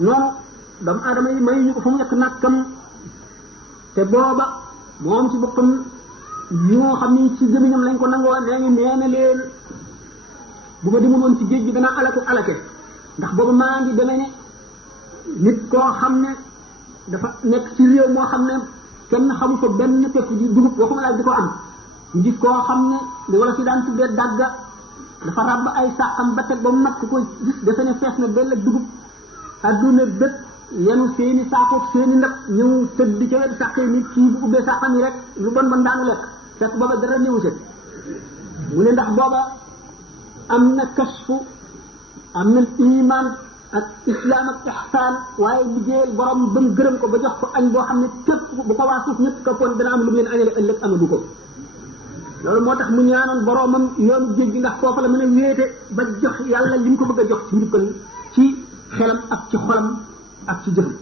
noonu doomu aadama yi may ñu ko fu mu nekk nàkkam te booba moom ci boppam ñoo xam ni ci gémmiñam lañ ko nangoo nee na leen bu ma demul woon ci géej gi danaa alake ndax booba maa ngi demee ne nit koo xam ne dafa nekk ci réew moo xam ne kenn xamu fa benn pepp di dugub waxuma laa di ko am ñu gis koo xam ne li wala si daan tuddee dàgga dafa ràbb ay sàqam ba teg ba mu mat ku ko gis defe ne fees na benn dugub adduna bépp yenu seeni saakoog seeni ndab ñëw tëdd ca wet sàqee ni kii bu ubbee sàqam yi rek lu bon daanu lekk fekk booba dara ñëwu set mu ne ndax booba am na kasfu am na iman ak islam ak ihsaan waaye liggéeyal borom ba mu gërëm ko ba jox ko añ boo xam ne képp bu ko waa suuf ñëpp kappoon dana am lu mu leen añale ëllëg amadu ko loolu moo tax mu ñaanoon boromam yoonu géej gi ndax foofa la mën a wéete ba jox yàlla li mu ko bëgg a jox ci njukkal ci xelam ak ci xolam ak ci jëfam